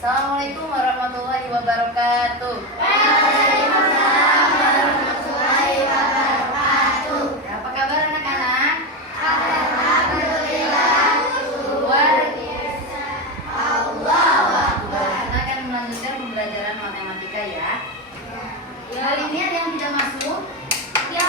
Assalamualaikum warahmatullahi wabarakatuh. Waalaikumsalam warahmatullahi wabarakatuh. Apa kabar anak-anak? Alhamdulillah. Luar biasa. Allahu Akbar. Kita akan melanjutkan pembelajaran matematika ya. Hari ini ada yang tidak masuk? Ya.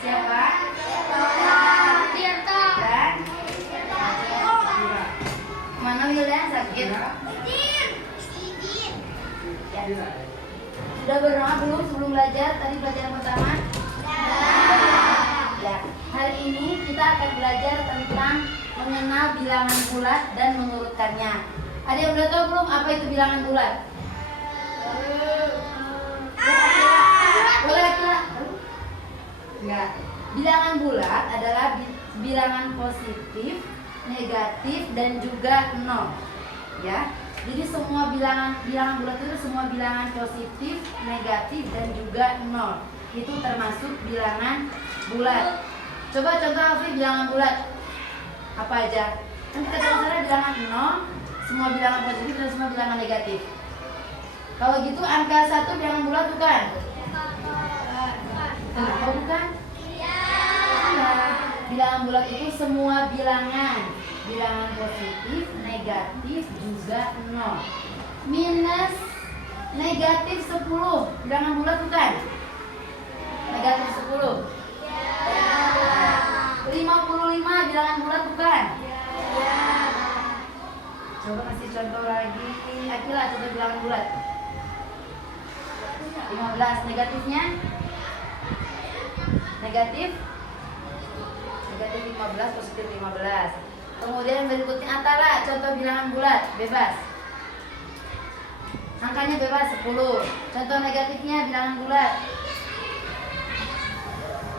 Siapa? Tirta. Dan mana Wildan sakit? Ya. Sudah berdoa belum sebelum belajar? Tadi pelajaran pertama? Ya. Hari ini kita akan belajar tentang mengenal bilangan bulat dan mengurutkannya. Ada yang udah tahu belum apa itu bilangan bulat? Boleh kira? Enggak. Bilangan bulat adalah bilangan positif, negatif dan juga nol. Ya. Jadi semua bilangan bulat itu semua bilangan positif, negatif dan juga nol. Itu termasuk bilangan bulat. Coba contoh Alfi bilangan bulat. Apa aja? Nanti kata Sarah bilangan nol, semua bilangan positif dan semua bilangan negatif. Kalau gitu angka 1 bilangan bulat bukan? Kenapa bukan? Bilangan bulat itu semua bilangan positif, negatif, juga nol. Minus negatif 10, bilangan bulat bukan? Negatif 10. 55 bilangan bulat bukan? Coba kasih contoh lagi. Akila coba bilangan bulat. 15 negatifnya? Negatif 15, positif 15. Kemudian berikutnya Atala, contoh bilangan bulat, bebas. Angkanya bebas 10. Contoh negatifnya bilangan bulat.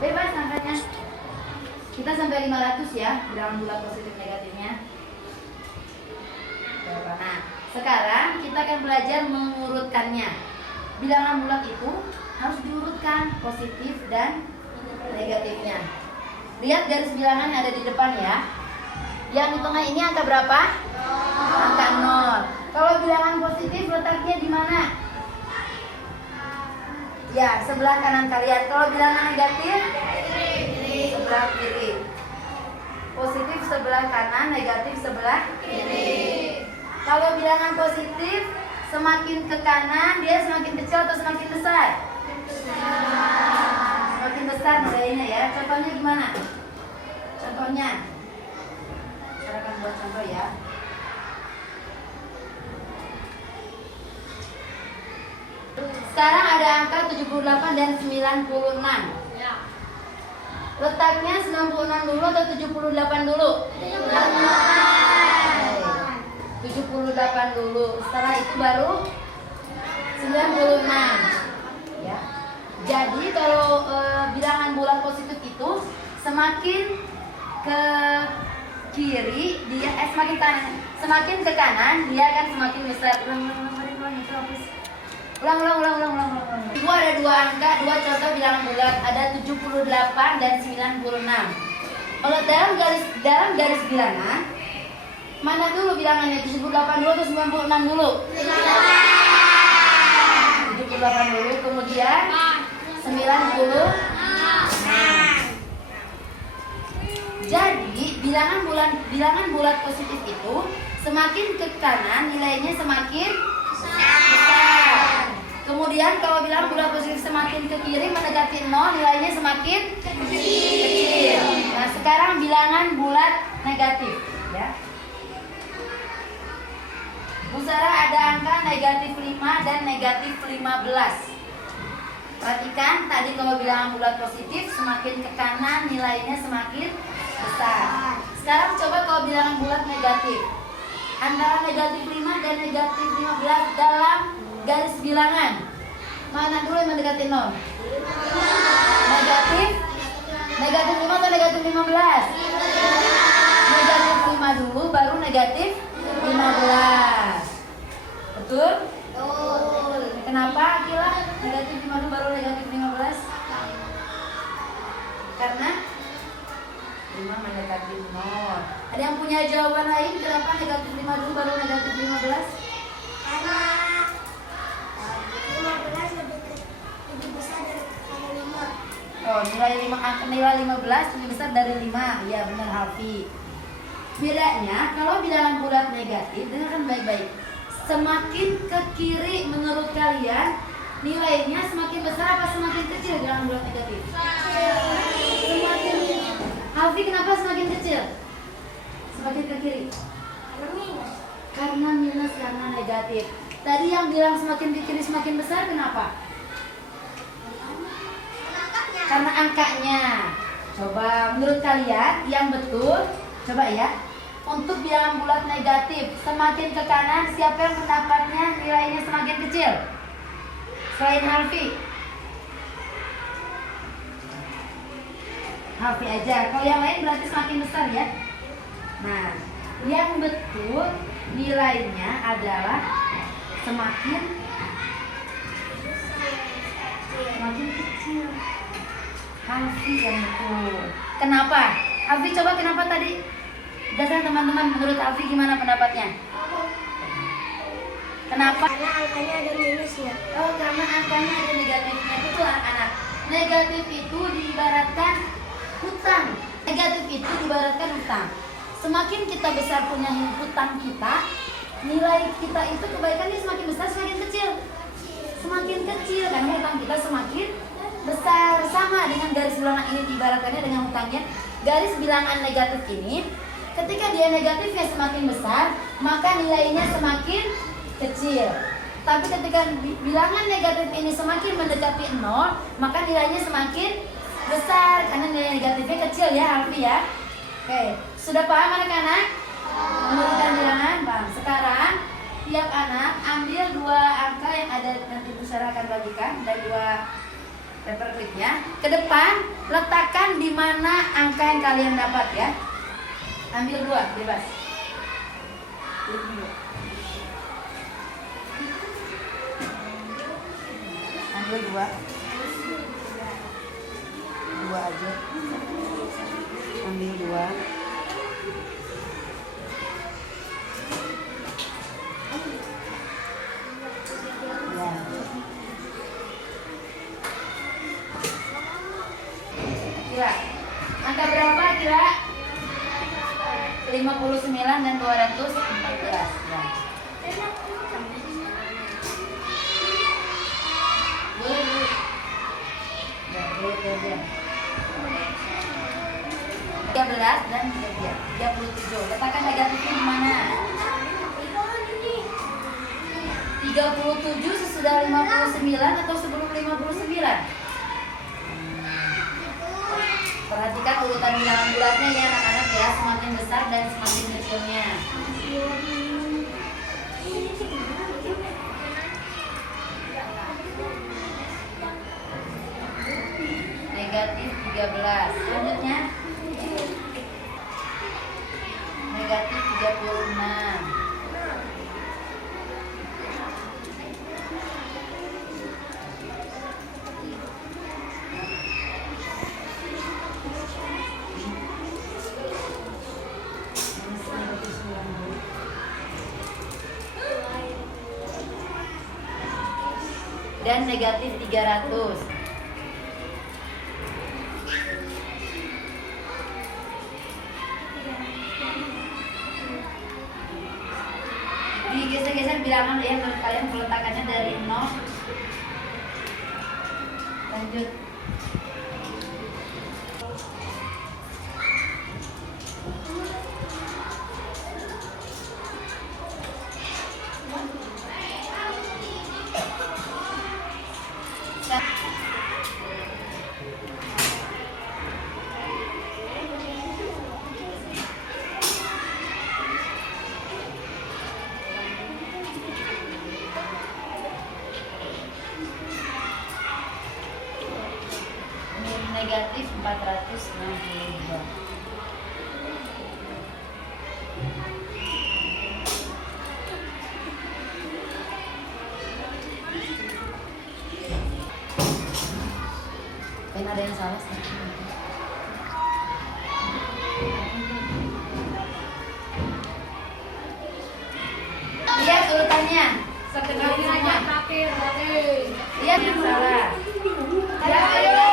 Bebas angkanya. Kita sampai 500 ya, bilangan bulat positif negatifnya. Nah, sekarang kita akan belajar mengurutkannya. Bilangan bulat itu harus diurutkan positif dan negatifnya. Lihat garis bilangan yang ada di depan ya. Yang di tengah ini angka berapa? Angka 0. Kalau bilangan positif letaknya di mana? Ya, sebelah kanan kalian. Kalau bilangan negatif? Sebelah kiri. Positif sebelah kanan, negatif sebelah kiri. Kalau bilangan positif semakin ke kanan, dia semakin kecil atau semakin besar? Semakin besar nilainya ya. Contohnya gimana? Contohnya, saya akan buat contoh ya. Sekarang ada angka 78 dan 96. Letaknya 96 dulu atau 78 dulu? 78 dulu. Setelah itu baru 96. Ya. Jadi kalau bilangan bulat positif itu semakin ke kiri dia semakin ke kanan dia akan semakin besar. Ulang. Ibu ada dua angka, dua contoh bilangan bulat, ada 78 dan 96. Kalau dalam garis bilangan mana dulu bilangannya? 78 dulu atau 96 dulu? 78 dulu, kemudian 90. Jadi bilangan bulat positif itu semakin ke kanan nilainya semakin besar. Kemudian kalau bilangan bulat positif semakin ke kiri mendekati 0 nilainya semakin kecil. Nah sekarang bilangan bulat negatif ya. Bu Sarah ada angka negatif 5 dan negatif 15. Perhatikan tadi kalau bilangan bulat positif semakin ke kanan nilainya semakin besar. Sekarang coba kalau bilangan bulat negatif. Antara negatif 5 dan negatif 15 dalam garis bilangan. Mana dulu yang mendekati 0? Negatif 5 atau negatif 15? Negatif 5 dulu baru negatif 15. Betul? Betul. Kenapa Akila? Negatif 5 dulu baru negatif 15? Karena 5 mendekati 0. Ada yang punya jawaban lain? Kenapa negatif 5 dulu baru negatif 15? Karena 15 lebih besar daripada 5. Oh, nilai 15 lebih besar dari 5. Iya, benar Halfi. Bedanya kalau bilangan bulat negatif, dengarkan baik-baik. Semakin ke kiri menurut kalian nilainya semakin besar apa semakin kecil bilangan bulat negatif? Semakin. Halfi, kenapa semakin kecil? Semakin ke kiri. Karena minus, karena negatif. Tadi yang bilang semakin ke kiri semakin besar, kenapa? Karena angkanya. Coba menurut kalian yang betul, coba ya. Untuk bilangan bulat negatif, semakin ke kanan siapa yang pendapatnya nilainya semakin kecil? Selain Halfi. Halfi aja. Kalau yang lain berarti semakin besar ya. Nah, yang betul nilainya adalah semakin kecil. Halfi yang betul. Kenapa? Halfi coba kenapa tadi? Dasar teman-teman, menurut Halfi gimana pendapatnya? Kenapa? Karena angkanya ada minusnya. Oh, karena angkanya ada negatifnya. Betul anak-anak. Negatif itu diibaratkan hutang. Negatif itu diibaratkan hutang. Semakin kita besar punya hutang kita, nilai kita itu kebaikannya semakin besar, semakin kecil. Semakin kecil karena hutang kita semakin besar. Sama dengan garis bilangan ini diibaratkannya dengan hutangnya. Garis bilangan negatif ini, ketika dia negatifnya semakin besar, maka nilainya semakin kecil. Tapi ketika bilangan negatif ini semakin mendekati 0, maka nilainya semakin besar karena nilai negatifnya kecil ya, Alfi ya. Oke, sudah paham anak-anak? Menurutkan bilangan, Bang. Sekarang tiap anak ambil 2 angka yang ada nanti Bu Sarah akan bagikan dan 2 paperclipnya. Ke depan letakkan di mana angka yang kalian dapat ya. Ambil 2, bebas. Ambil 2 aja. Ambil 2. Ya. Kira angka berapa kira? 59 dan 214 ya. Boleh. Ya, boleh. 13 dan 37. Letakkan negatifnya di mana? 37 sesudah 59 atau sebelum 59? Perhatikan urutan bilangan bulatnya ya anak-anak ya, semakin besar dan semakin kecilnya. Negatif 13. Selanjutnya negatif 36. Dan negatif 300. Digeser-geser bilangan ya menurut kalian peletakannya dari 0. Lanjut. Negatif 462. Dan ada yang salah sih. Kemudian yang salah. Yang lainnya.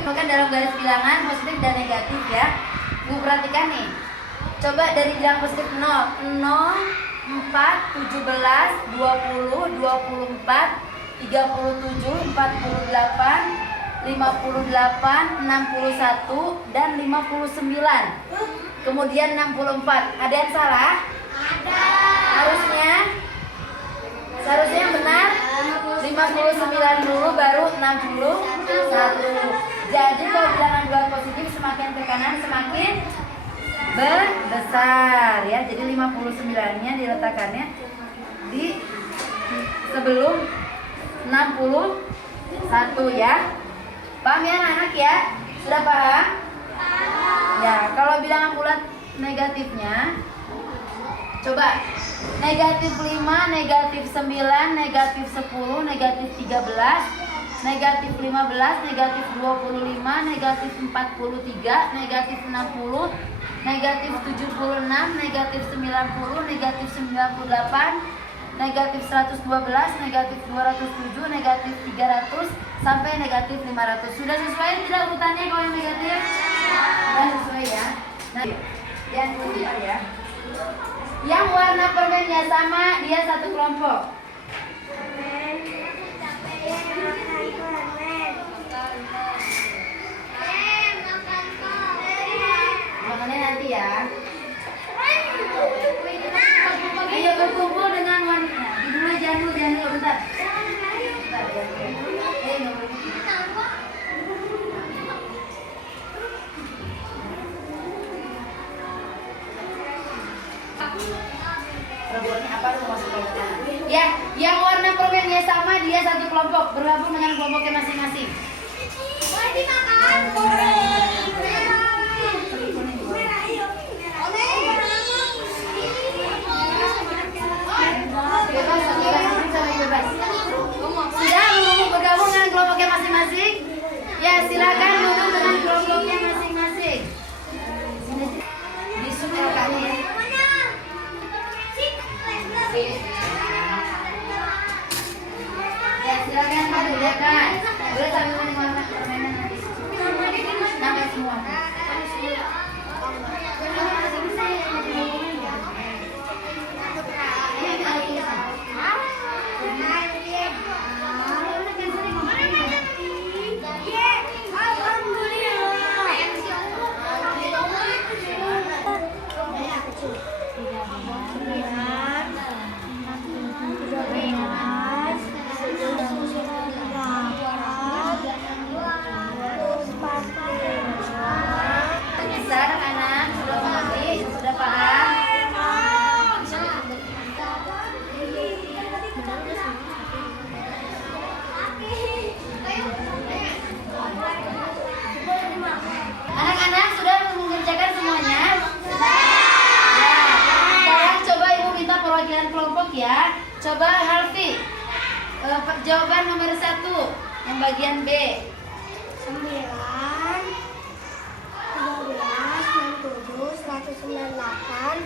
Bukan dalam garis bilangan positif dan negatif ya. Ibu perhatikan nih. Coba dari bilangan positif 0, 4, 17, 20, 24, 37, 48, 58, 61, dan 59. Kemudian 64. Ada yang salah? Ada. Seharusnya yang benar 59 dulu baru 61. Jadi kalau bilangan dua positif semakin ke kanan semakin besar ya. Jadi 59-nya diletakkannya di sebelum 61 ya. Paham ya anak-anak ya? Sudah paham? Ya, kalau bilangan bulat negatifnya coba negatif 5, negatif 9, negatif 10, negatif 13, negatif 15, negatif 25, negatif 43, negatif 60, negatif 76, negatif 90, negatif 98, negatif 112, negatif 207, negatif 300, sampai negatif 500. Sudah sesuai tidak urutannya kalau yang negatif? Sudah sesuai ya. Nah, yang kedua ya. Yang warna permennya sama, dia satu kelompok. Makannya nanti ya. Ayo berkumpul dengan wanita. Dulu jangan dulu bentar. Bentar ya. Nggak boleh. Robotnya apa tuh masuk kelompoknya? Ya, yang warna permennya sama dia satu kelompok, bergabung dengan kelompoknya masing-masing. Boleh dimakan. Bebas, bebas. Sudah mau bergabung dengan kelompoknya masing-masing? Ya, silakan duduk dengan kelompoknya masing-masing. Disuruh kakaknya ya. Ya, silakan maju ya kan. Boleh sambil menikmati permainan nanti. Sampai semua. Bisa anak-anak sudah mengerti, sudah paham? Anak-anak sudah mengerjakan semuanya? Ya. Sekarang coba ibu minta perwakilan kelompok ya. Coba Halfi, jawaban nomor 1 yang bagian B. 9, 13, 67, 198,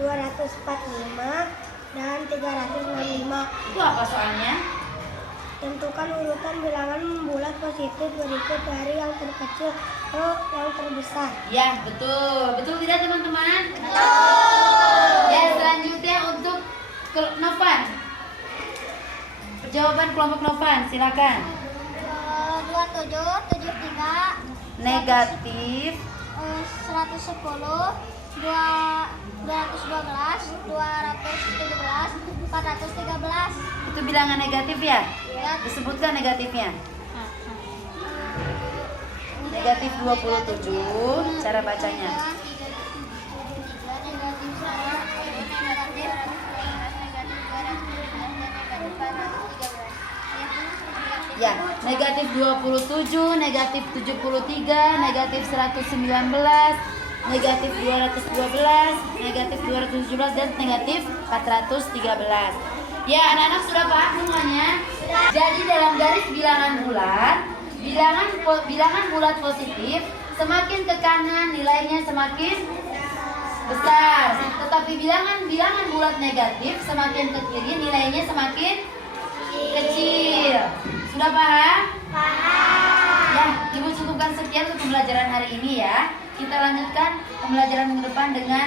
245, dan 365. Itu apa soalnya? Tentukan urutan bilangan bulat positif berikut dari yang terkecil ke yang terbesar. Ya, betul. Betul tidak teman-teman? Betul. Ya, selanjutnya untuk Novan. Jawaban kelompok Novan, silakan. 27, 73, Negatif 110, 212, 217, 413. itu bilangan negatif ya? Ya. Disebutkan negatifnya. Negatif 27, cara bacanya. Ya, negatif 27, negatif 73, negatif 119, negatif 212, negatif 217, dan negatif 413. Ya, anak-anak sudah paham semuanya? Jadi dalam garis bilangan bulat, bilangan bulat positif semakin ke kanan nilainya semakin besar. Tetapi bilangan bulat negatif semakin ke kiri nilainya semakin kecil. Sudah paham? Paham. Ya, Ibu cukupkan sekian untuk pembelajaran hari ini ya. Kita lanjutkan pembelajaran minggu depan dengan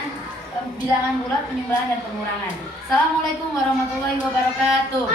bilangan bulat, penyumbang dan pengurangan. Assalamualaikum warahmatullahi wabarakatuh.